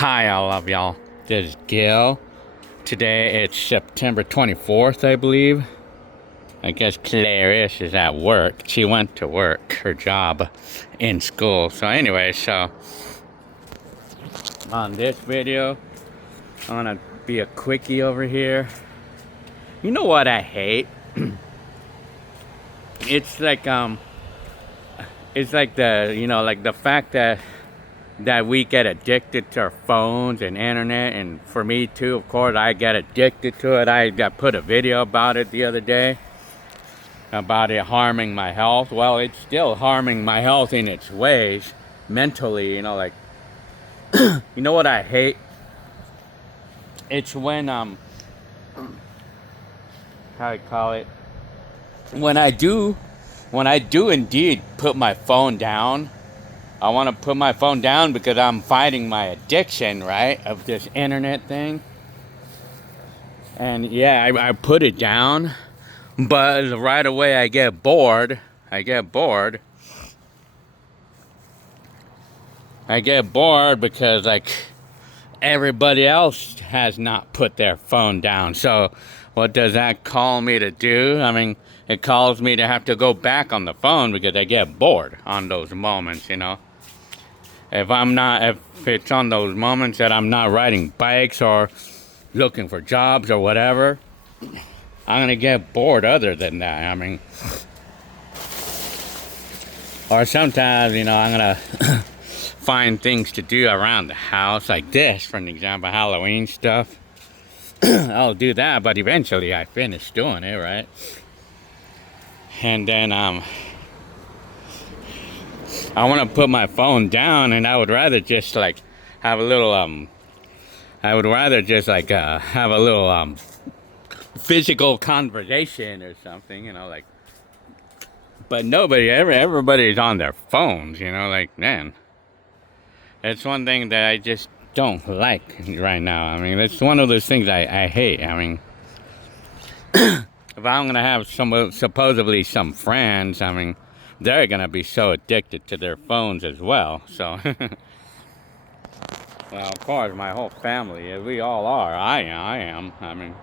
Hi, I love y'all. This is Gil. Today it's September 24th, I believe. I guess Clarice is at work. She went to work, her job in school. So anyway, on this video, I'm gonna be a quickie over here. You know what I hate? It's like the fact that we get addicted to our phones and internet, and for me too, of course, I get addicted to it. I put a video about it the other day, about it harming my health. Well, it's still harming my health in its ways, mentally, you know what I hate? It's when, how do I call it? When I do indeed put my phone down. I want to put my phone down because I'm fighting my addiction, right, of this internet thing. And yeah, I put it down, but right away I get bored. I get bored because, like, everybody else has not put their phone down. So what does that call me to do? I mean, it calls me to have to go back on the phone because I get bored on those moments, If it's on those moments that I'm not riding bikes or looking for jobs or whatever, I'm gonna get bored other than that. I mean, or sometimes, I'm gonna find things to do around the house, like this, for an example, Halloween stuff. I'll do that, but eventually I finish doing it, right? And then, I want to put my phone down, and I would rather just have a little have a little physical conversation or something, but everybody's on their phones, man. It's one thing that I just don't like right now. I mean, it's one of those things I hate. I mean, if I'm gonna have supposedly some friends, I mean, they're gonna be so addicted to their phones as well. So, well, of course, my whole family, we all are. I am. I mean,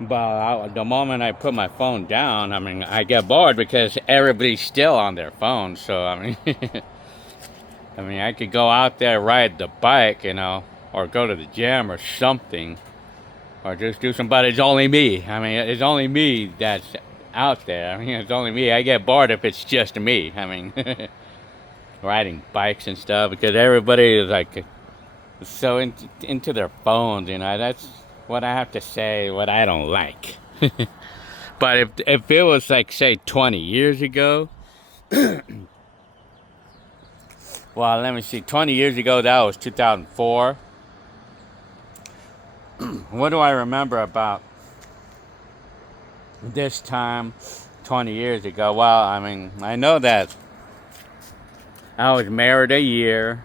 but the moment I put my phone down, I mean, I get bored because everybody's still on their phones. So, I mean, I could go out there, ride the bike, or go to the gym or something, or just do some. But it's only me. I mean, it's only me that's out there. I mean, it's only me. I get bored if it's just me. I mean, riding bikes and stuff, because everybody is like so into their phones. That's what I have to say. What I don't like. But if it was like, say, 20 years ago. Well, let me see. 20 years ago, that was 2004. What do I remember about this time 20 years ago? Well, I mean, I know that I was married a year.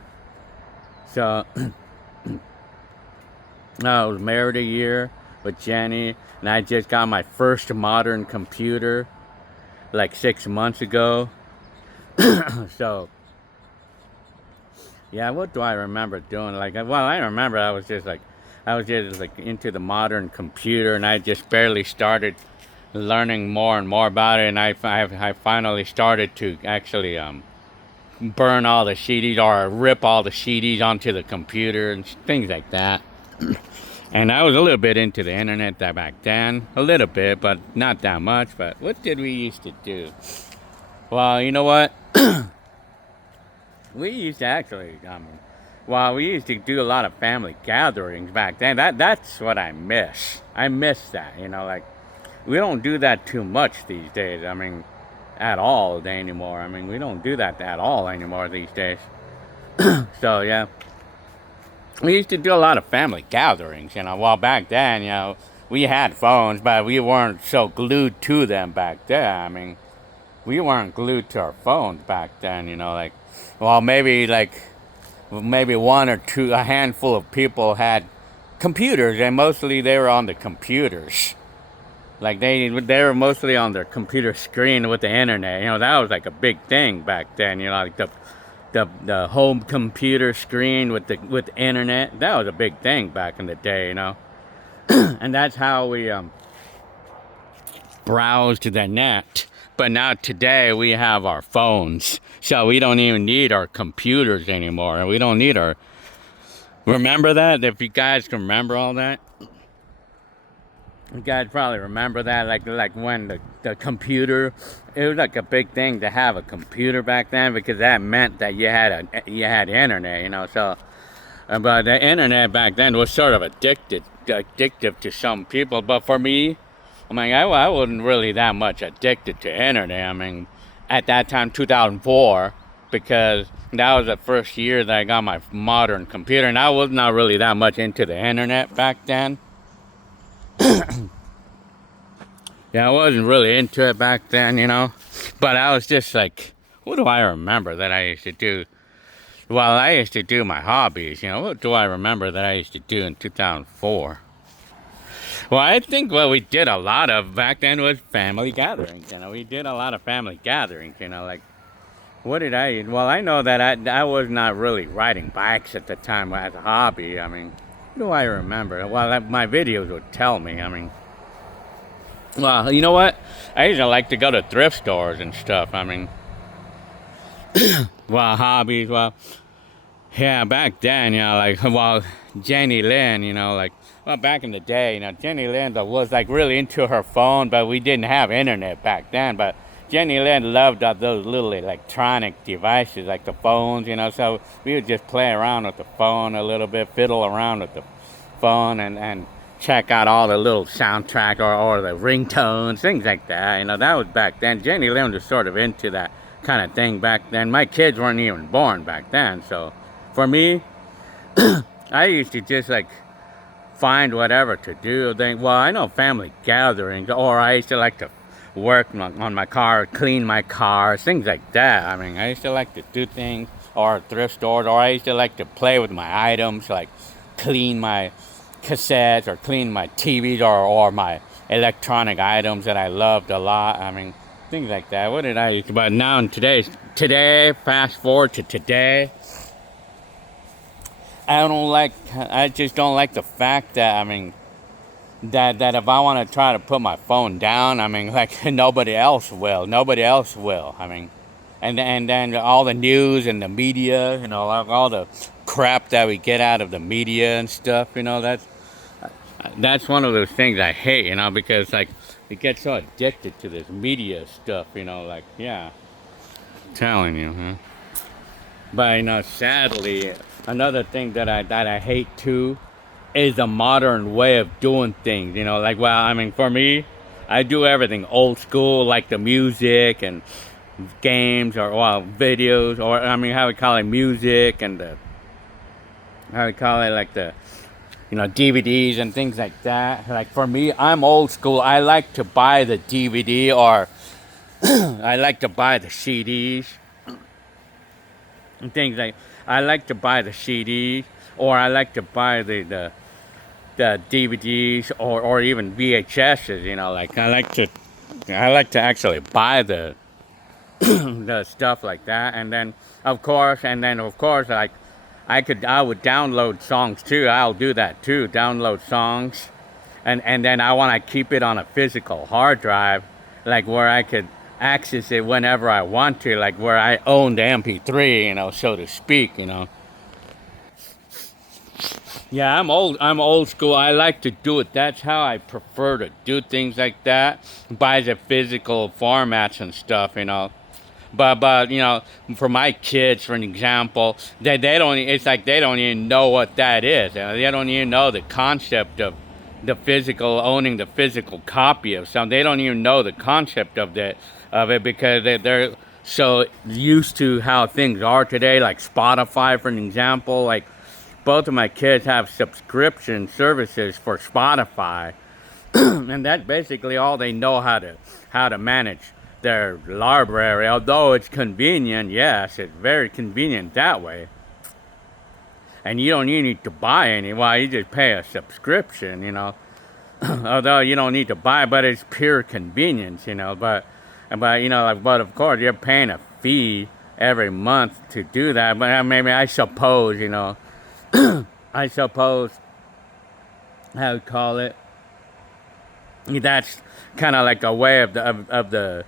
So, I was married a year with Jenny, and I just got my first modern computer like 6 months ago. So, yeah, what do I remember doing? I remember I was just into the modern computer, and I just barely started learning more and more about it, and I finally started to actually burn all the CDs or rip all the CDs onto the computer and things like that. And I was a little bit into the internet back then, a little bit, but not that much. But what did we used to do? Well, you know what? We used to actually, we used to do a lot of family gatherings back then. That's what I miss. I miss that, we don't do that too much these days. I mean, at all anymore. I mean, we don't do that at all anymore these days. So, yeah. We used to do a lot of family gatherings, Well, back then, we had phones, but we weren't so glued to them back then. I mean, we weren't glued to our phones back then, well, maybe one or two, a handful of people had computers, and mostly they were on the computers. Like they were mostly on their computer screen with the internet. That was like a big thing back then. Like the the home computer screen with the internet. That was a big thing back in the day, you know. And that's how we browsed the net. But now today we have our phones, so we don't even need our computers anymore, and we don't need our. Remember that? If you guys can remember all that, you guys probably remember that. Like when the computer, it was like a big thing to have a computer back then because that meant that you had internet, you know. So, but the internet back then was sort of addictive to some people. But for me, I mean, I wasn't really that much addicted to internet. I mean, at that time, 2004, because that was the first year that I got my modern computer, and I was not really that much into the internet back then. Yeah, I wasn't really into it back then, you know. But I was just like, what do I remember that I used to do? Well, I used to do my hobbies, you know. What do I remember that I used to do in 2004? Well, I think what we did a lot of back then was family gatherings. You know, we did a lot of family gatherings. You know, like what did I? Well, I know that I was not really riding bikes at the time as a hobby. I mean, what do I remember? Well, my videos would tell me. I mean, well, you know what? I used to like to go to thrift stores and stuff. I mean, well, hobbies. Well, yeah, back then, you know, like, well, Jenny Lynn, you know, like, well, back in the day, you know, Jenny Lynn was like really into her phone, but we didn't have internet back then. But Jenny Lynn loved those little electronic devices, like the phones, you know, so we would just play around with the phone a little bit, fiddle around with the phone, and check out all the little soundtrack or the ringtones, things like that. You know, that was back then. Jenny Lynn was sort of into that kind of thing back then. My kids weren't even born back then, so for me, I used to just like find whatever to do. Then, well, I know family gatherings, or I used to like to work on my car, clean my car, things like that. I mean, I used to like to do things, or thrift stores, or I used to like to play with my items, like clean my cassettes or clean my TVs or my electronic items that I loved a lot. I mean, things like that. What did I used to? But now in today, fast forward to today. I just don't like the fact that, I mean, that if I want to try to put my phone down, I mean, like, nobody else will. I mean, and then all the news and the media, you know, like all the crap that we get out of the media and stuff, you know, that's one of those things I hate, you know, because, like, we get so addicted to this media stuff, you know, like, yeah, I'm telling you, huh? But, you know, sadly, another thing that I hate too is the modern way of doing things. You know, like, well, I mean, for me, I do everything old school, like the music and games or, well, videos, or I mean, how we call it, music, and how we call it, like the, you know, DVDs and things like that. Like for me, I'm old school. I like to buy the DVD, or I like to buy the CDs and things like. I like to buy the CDs, or I like to buy the DVDs, or even VHSs. You know, like I like to actually buy the the stuff like that, and then of course, like I would download songs too. I'll do that too. Download songs, and then I want to keep it on a physical hard drive, like where I could access it whenever I want to, like where I own the MP3, you know, so to speak, you know. Yeah, I'm old school. I like to do it. That's how I prefer to do things like that. Buy the physical formats and stuff, you know. But you know, for my kids, for an example, they don't. It's like they don't even know what that is. You know, they don't even know the concept of the physical, owning the physical copy of something. They don't even know the concept of it because they're so used to how things are today. Like Spotify, for an example, like both of my kids have subscription services for Spotify, and that's basically all they know how to manage their library. Although it's convenient, yes, it's very convenient that way. And you don't even need to buy any. Well, you just pay a subscription, you know. Although you don't need to buy, but it's pure convenience, you know. But you know, like, but of course you're paying a fee every month to do that. But maybe I suppose, I suppose, how to call it, that's kind of like a way of the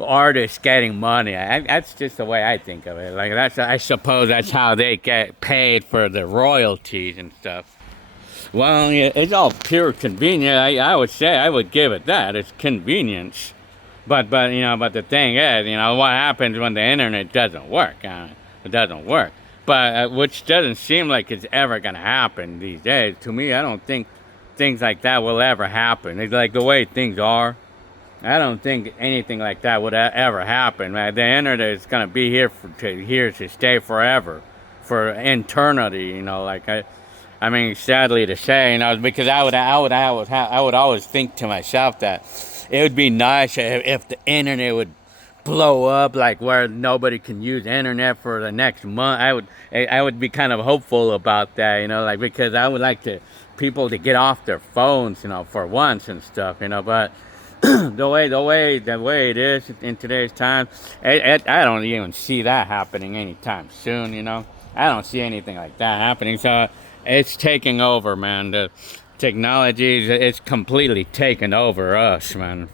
artists getting money. That's just the way I think of it. Like that's, I suppose that's how they get paid for the royalties and stuff. Well, yeah, it's all pure convenience. I would say I would give it that. It's convenience. But the thing is, what happens when the internet doesn't work? It doesn't work. But which doesn't seem like it's ever gonna happen these days. To me, I don't think things like that will ever happen. It's like the way things are. I don't think anything like that would ever happen. Man. The internet is gonna be here to stay forever, for eternity. I mean, sadly to say, because I would always think to myself that it would be nice if the internet would blow up, like where nobody can use internet for the next month. I would be kind of hopeful about that, like because I would like to people to get off their phones, for once and stuff, but. the way it is in today's time, I don't even see that happening anytime soon. I don't see anything like that happening. So it's taking over, man. The technology it's completely taken over us, man.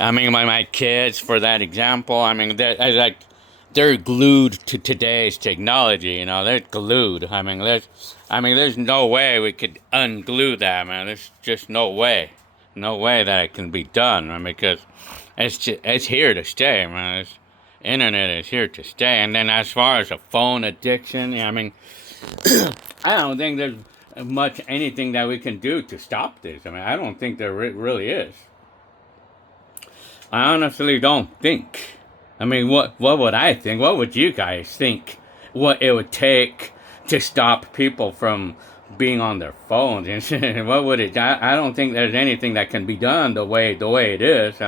I mean, my kids, for that example, I mean, they're glued to today's technology. They're glued. There's no way we could unglue that, man. There's just no way that it can be done, man, because it's here to stay, man. Internet is here to stay. And then as far as a phone addiction, I don't think there's much anything that we can do to stop this. I don't think there really is. I honestly don't think. What would I think? What would you guys think? What it would take to stop people from being on their phones and shit? What would it? I don't think there's anything that can be done the way it is.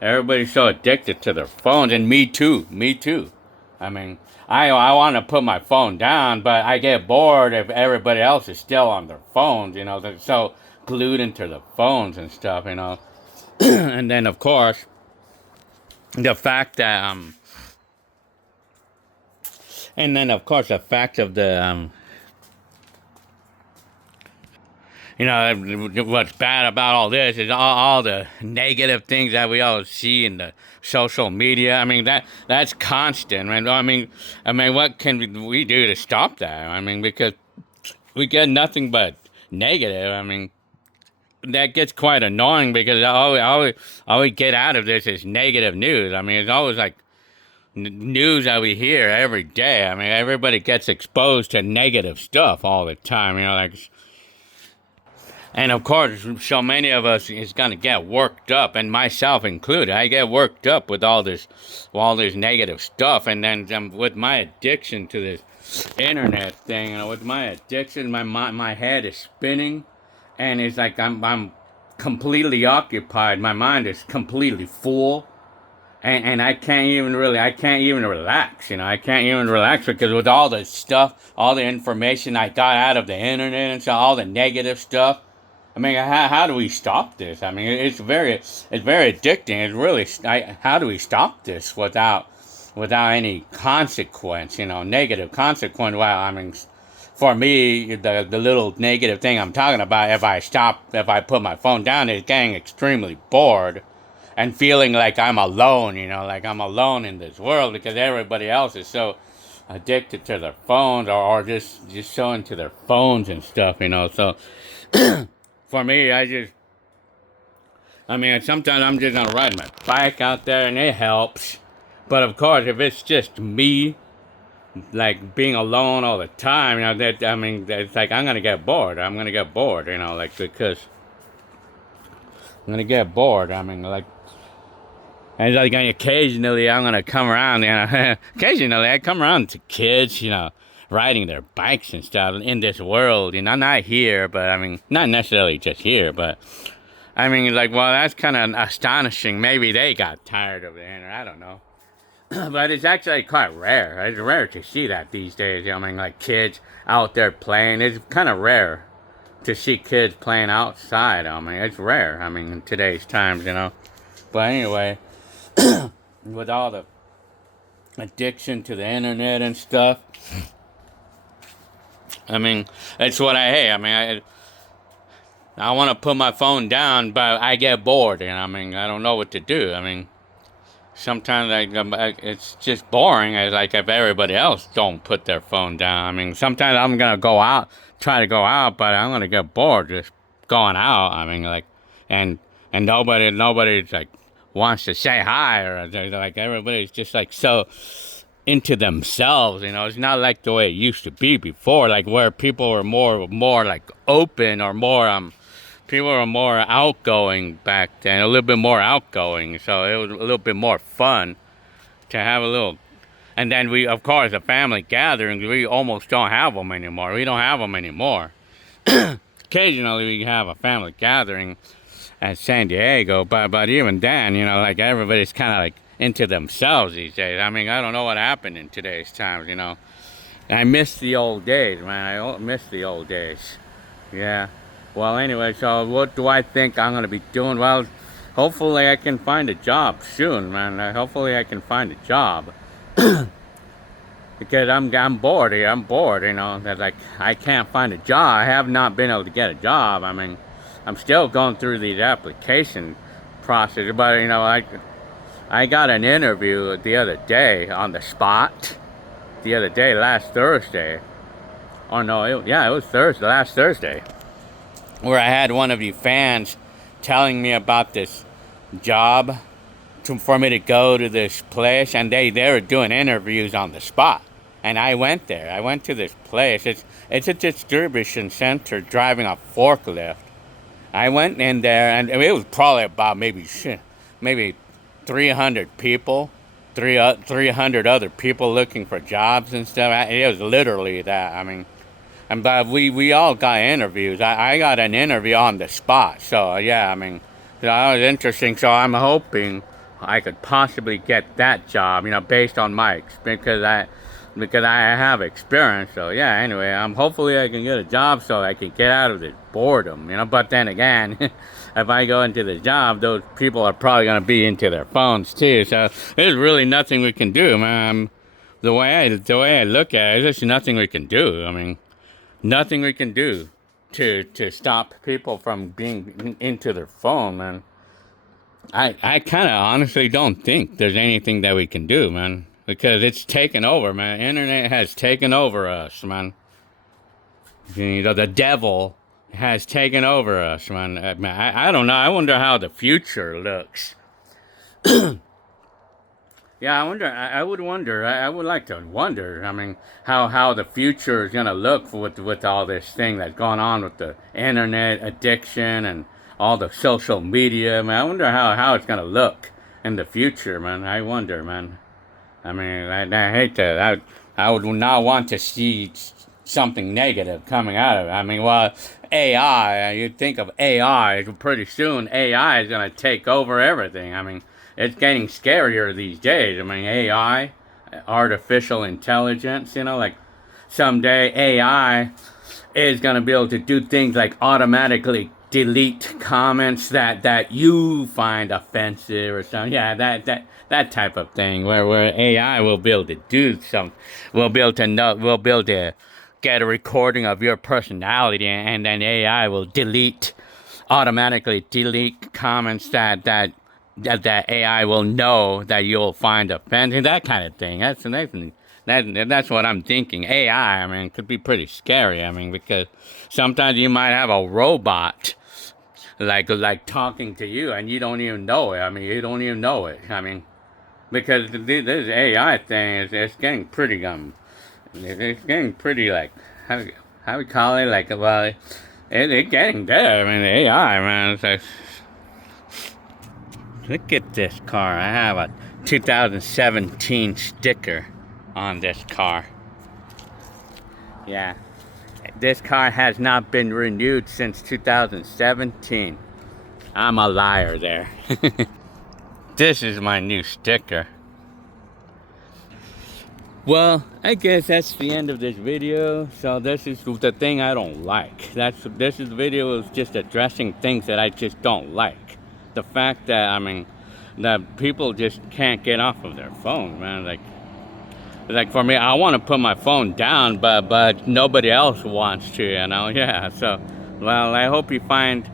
Everybody's so addicted to their phones, and me too. Me too. I mean, I want to put my phone down, but I get bored if everybody else is still on their phones. They're so glued into the phones and stuff. And then of course the fact that and then of course the fact of the what's bad about all this is all the negative things that we all see in the social media. That's constant, right? What can we do to stop that? Because we get nothing but negative. That gets quite annoying because all we get out of this is negative news. It's always like news that we hear every day. Everybody gets exposed to negative stuff all the time. And of course, so many of us is gonna get worked up, and myself included. I get worked up with all this negative stuff, and then with my addiction to this internet thing, with my addiction, my head is spinning, and it's like I'm completely occupied. My mind is completely full, and I can't even relax. I can't even relax because with all the stuff, all the information I got out of the internet and so all the negative stuff. How do we stop this? It's very addicting. It's really, how do we stop this without any consequence? Negative consequence. Well, for me, the little negative thing I'm talking about, if I put my phone down, is getting extremely bored and feeling like I'm alone. Like I'm alone in this world because everybody else is so addicted to their phones or just so into their phones and stuff. So. For me, sometimes I'm just gonna ride my bike out there and it helps. But of course, if it's just me, like being alone all the time, it's like I'm gonna get bored. Because I'm gonna get bored. And like occasionally I'm gonna come around, occasionally I come around to kids, riding their bikes and stuff in this world, not here, but not necessarily just here, but well, that's kind of astonishing. Maybe they got tired of the internet, I don't know. But it's actually quite rare. It's rare to see that these days. Like kids out there playing. It's kind of rare to see kids playing outside. It's rare. In today's times. But anyway, with all the addiction to the internet and stuff. I mean, that's what I hate. I mean, I want to put my phone down, but I get bored, and I mean, I don't know what to do. I mean, sometimes it's just boring. Like if everybody else don't put their phone down. I mean, sometimes I'm gonna go out, try to go out, but I'm gonna get bored just going out. I mean, like, and nobody's like wants to say hi, or like everybody's just like so into themselves. It's not like the way it used to be before, like where people were more like open, or more people were more outgoing back then, a little bit more outgoing, so it was a little bit more fun to have a little. And then we, of course, the family gatherings, we almost don't have them anymore. We don't have them anymore. Occasionally we have a family gathering at San Diego, but even then, like everybody's kind of like into themselves these days. I mean, I don't know what happened in today's times. I miss the old days, man. I miss the old days. Yeah. Well, anyway, so what do I think I'm going to be doing? Well, hopefully I can find a job soon, man. Hopefully I can find a job. Because I'm bored here. I'm bored, that like I can't find a job. I have not been able to get a job. I mean, I'm still going through these application process, but I got an interview the other day on the spot. The other day, last Thursday. Oh no, it was Thursday, last Thursday, where I had one of you fans telling me about this job for me to go to this place, and they were doing interviews on the spot. And I went there. I went to this place. It's a distribution center, driving a forklift. I went in there, and it was probably about maybe 300 people, 300 other people looking for jobs and stuff. It was literally that. I mean, but we all got interviews. I got an interview on the spot. So yeah, I mean, that was interesting. So I'm hoping I could possibly get that job, based on my experience, because I have experience. So yeah, anyway, hopefully I can get a job so I can get out of this boredom, But then again, if I go into the job, those people are probably going to be into their phones too. So there's really nothing we can do, man. The way I look at it, there's nothing we can do. I mean, nothing we can do to stop people from being into their phone, man. I kind of honestly don't think there's anything that we can do, man. Because it's taken over, man. Internet has taken over us, man. The devil has taken over us, man. I don't know. I wonder how the future looks. Yeah, I wonder. I would wonder. I would like to wonder. I mean, how the future is gonna look with all this thing that's going on with the internet addiction and all the social media. Man, I wonder how it's gonna look in the future, man. I wonder, man. I mean, I hate that. I would not want to see something negative coming out of it. I mean, well, AI, you think of AI, pretty soon AI is going to take over everything. I mean, it's getting scarier these days. I mean, AI, artificial intelligence, like someday AI is going to be able to do things like automatically delete comments that you find offensive or something. Yeah, that type of thing where AI will be able to do something. We'll be able to get a recording of your personality, and then AI will automatically delete comments that AI will know that you'll find offensive. That kind of thing. That's what I'm thinking. AI, I mean, could be pretty scary. I mean, because sometimes you might have a robot like talking to you, and you don't even know it. I mean, you don't even know it. I mean, because this AI thing it's getting pretty it's getting pretty like how we call it, like, well, it's getting there. I mean, the AI, man. It's like, look at this car. I have a 2017 sticker on this car. Yeah. This car has not been renewed since 2017. I'm a liar there. This is my new sticker. Well, I guess that's the end of this video. So this is the thing I don't like. This video is just addressing things that I just don't like. The fact that, I mean, that people just can't get off of their phone, man. Like, like for me, I want to put my phone down, but nobody else wants to, you know. Yeah. So, well, I hope you find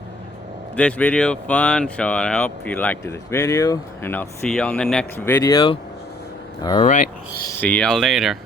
this video fun. So I hope you liked this video, and I'll see you on the next video. All right. See y'all later.